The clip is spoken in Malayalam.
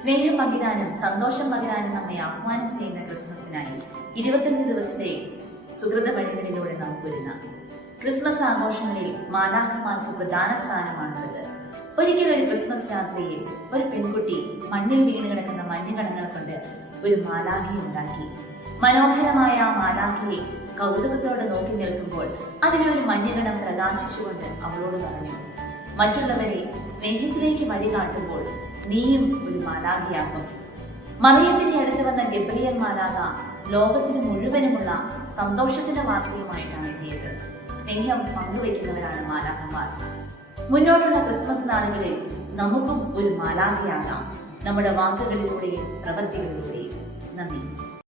സ്നേഹം പങ്കിടാനും സന്തോഷം പകരാനും നമ്മെ ആഹ്വാനം ചെയ്യുന്ന ക്രിസ്മസിനായി 25 ദിവസത്തെ സുഹൃത വഴികളിലൂടെ നമുക്കൊരുങ്ങാം. ക്രിസ്മസ് ആഘോഷങ്ങളിൽ മാലാഖമാർക്ക് പ്രധാന സ്ഥാനമാണുള്ളത്. ഒരിക്കലും ഒരു ക്രിസ്മസ് രാത്രിയിൽ ഒരു പെൺകുട്ടി മണ്ണിൽ വീണ് കിടക്കുന്ന മഞ്ഞുകണങ്ങൾ കൊണ്ട് ഒരു മാലാഖയെ ഉണ്ടാക്കി. മനോഹരമായ ആ മാലാഖയെ കൗതുകത്തോടെ നോക്കി നിൽക്കുമ്പോൾ അതിലെ ഒരു മഞ്ഞുകണം പ്രകാശിച്ചുകൊണ്ട് അവളോട് പറഞ്ഞു, മറ്റുള്ളവരെ സ്നേഹത്തിലേക്ക് വഴി കാട്ടുമ്പോൾ നീയും ഒരു മാലാഖയാകും. മറിയത്തിന്റെ അടുത്ത് വന്ന ഗബ്രിയേൽ മാലാഖ ലോകത്തിന് മുഴുവനുമുള്ള സന്തോഷത്തിന്റെ വാർത്തയുമായിട്ടാണ് എത്തിയത്. സ്നേഹം പങ്കുവയ്ക്കുന്നവരാണ് മാലാഖമാർ. മുന്നോട്ടുള്ള ക്രിസ്മസ് നാളുകളിൽ നമുക്കും ഒരു മാലാഖയാകാം, നമ്മുടെ വാക്കുകളിലൂടെയും പ്രവൃത്തികളിലൂടെയും. നന്ദി.